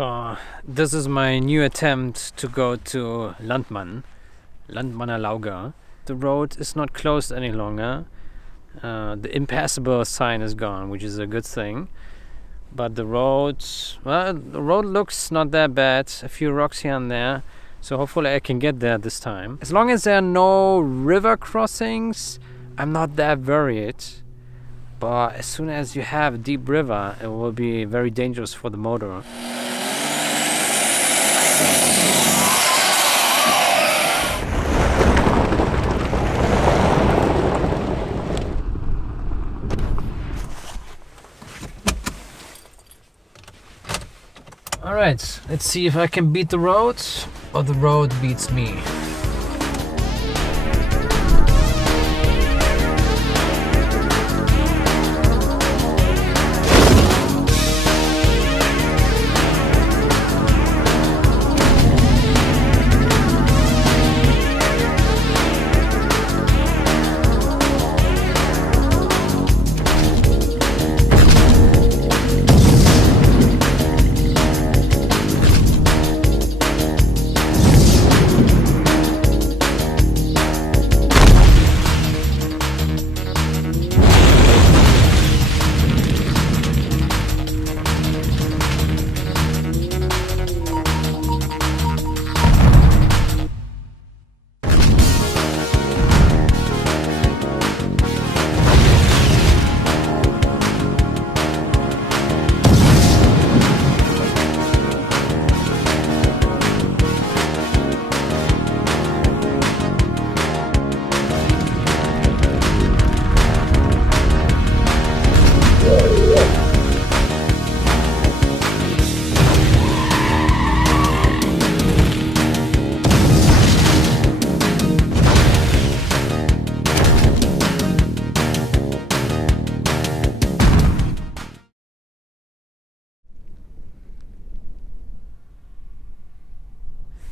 So this is my new attempt to go to Landmannalaugar. The road is not closed any longer. The impassable sign is gone, which is a good thing. But the road looks not that bad. A few rocks here and there. So hopefully I can get there this time. As long as there are no river crossings, I'm not that worried. But as soon as you have a deep river, it will be very dangerous for the motor. Alright, let's see if I can beat the road or the road beats me.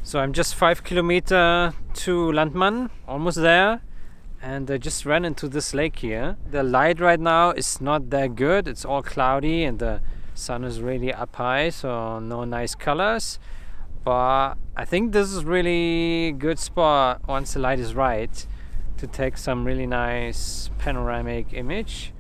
So I'm just 5 kilometers to Landmann, almost there, and I just ran into this lake here. The light right now is not that good. It's all cloudy and the sun is really up high, so no nice colors. But I think this is really good spot once the light is right to take some really nice panoramic image.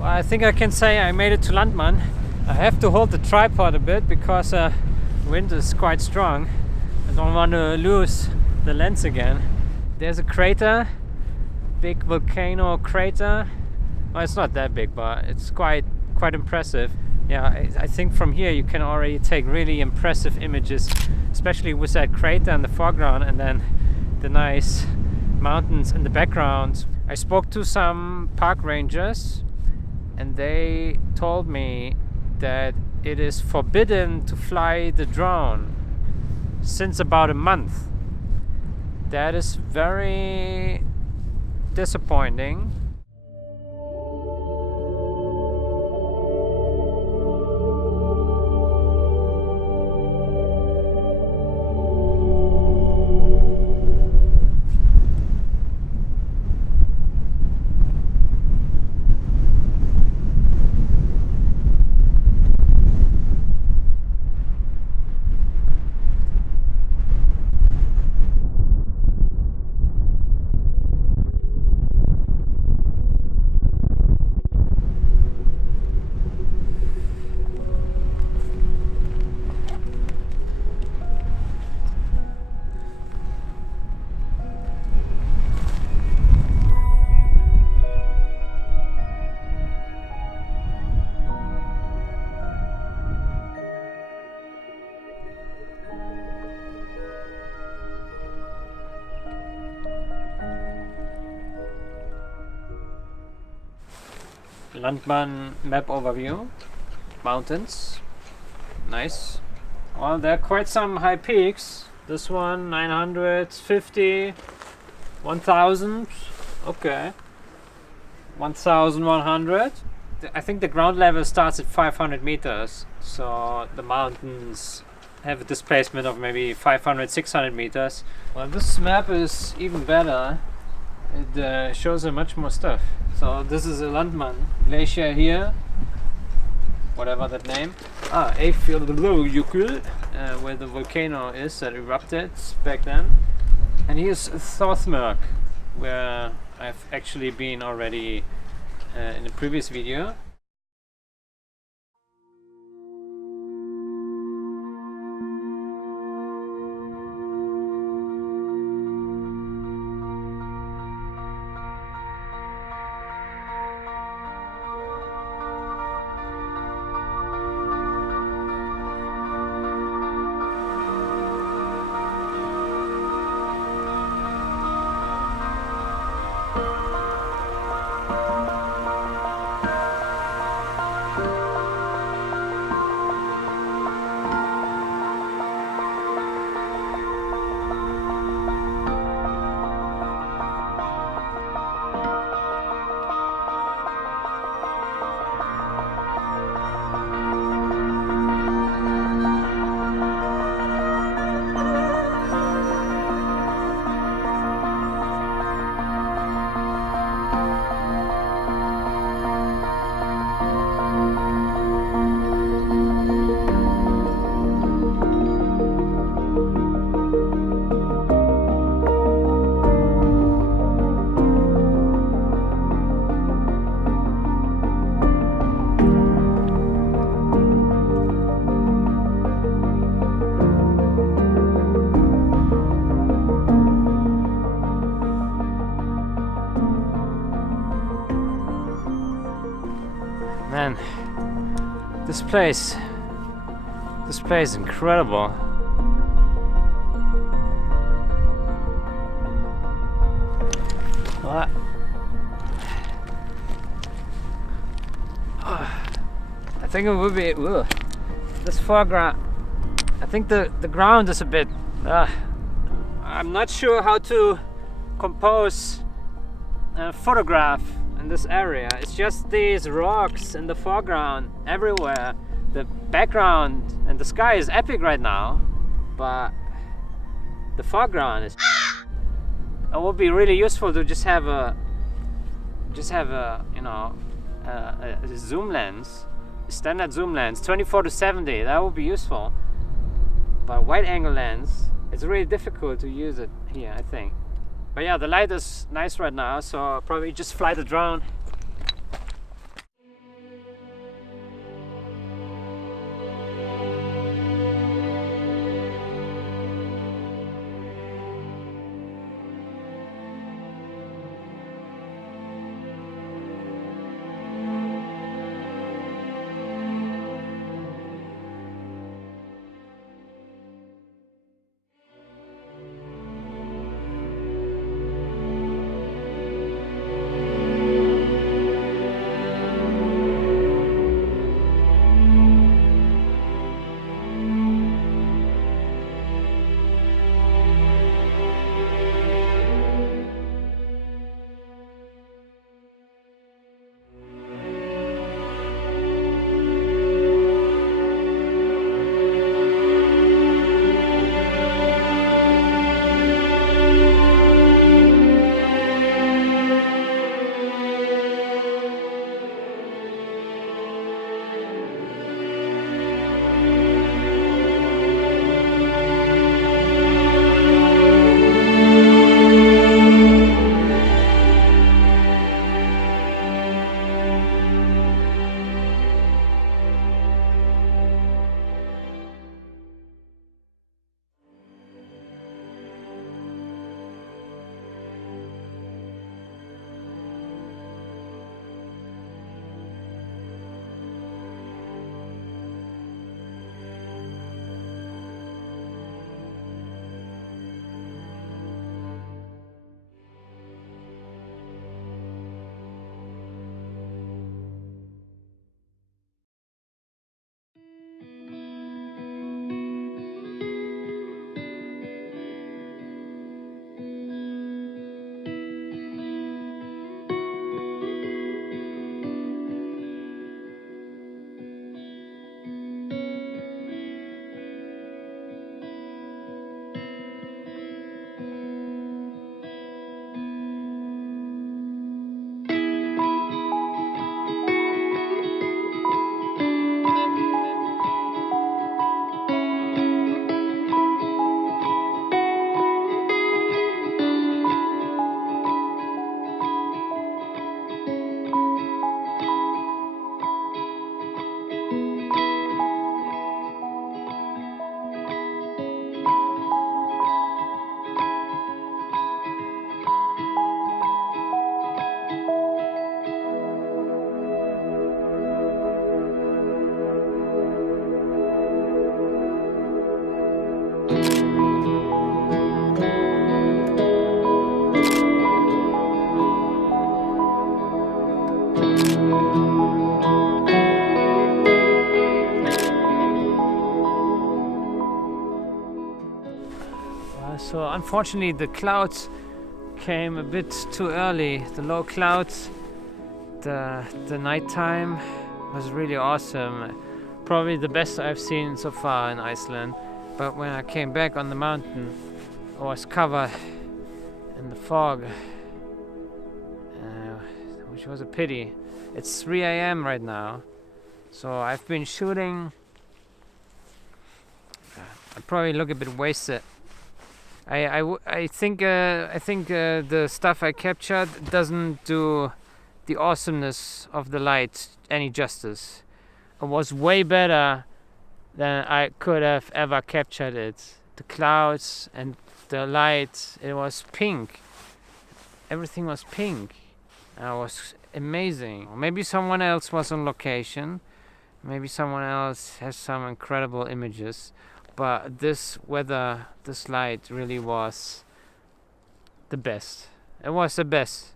I think I can say I made it to Landmann. I have to hold the tripod a bit because the wind is quite strong. I don't want to lose the lens again. There's a crater, big volcano crater. Well, it's not that big, but it's quite impressive. Yeah, I think from here you can already take really impressive images, especially with that crater in the foreground and then the nice mountains in the background. I spoke to some park rangers and they told me that it is forbidden to fly the drone since about a month. That is very disappointing. Landmann map overview. Mountains. Nice. Well, there are quite some high peaks. This one 950, 1000. Okay. 1100. I think the ground level starts at 500 meters. So the mountains have a displacement of maybe 500, 600 meters. Well, this map is even better. It shows a much more stuff. So this is a Landmann glacier here, whatever that name. Eyjafjallajökull, where the volcano is that erupted back then. And here's Thorthmerk, where I've actually been already in the previous video. Man, this place is incredible. What? I think it would be this foreground. I think the ground is a bit. I'm not sure how to compose a photograph in this area. It's just these rocks in the foreground everywhere. The background and the sky is epic right now, but the foreground is. It would be really useful to just have a you know a zoom lens, a standard zoom lens, 24-70. That would be useful. But wide angle lens, it's really difficult to use it here, I think. But yeah, the light is nice right now, so I'll probably just fly the drone. So unfortunately the clouds came a bit too early. The low clouds, the nighttime was really awesome. Probably the best I've seen so far in Iceland. But when I came back on the mountain, I was covered in the fog, which was a pity. It's 3 a.m. right now, so I've been shooting. I probably look a bit wasted. I think the stuff I captured doesn't do the awesomeness of the light any justice. It was way better than I could have ever captured it. The clouds and the light, it was pink. Everything was pink. It was amazing. Maybe someone else was on location. Maybe someone else has some incredible images. But this weather, this light really was the best. It was the best.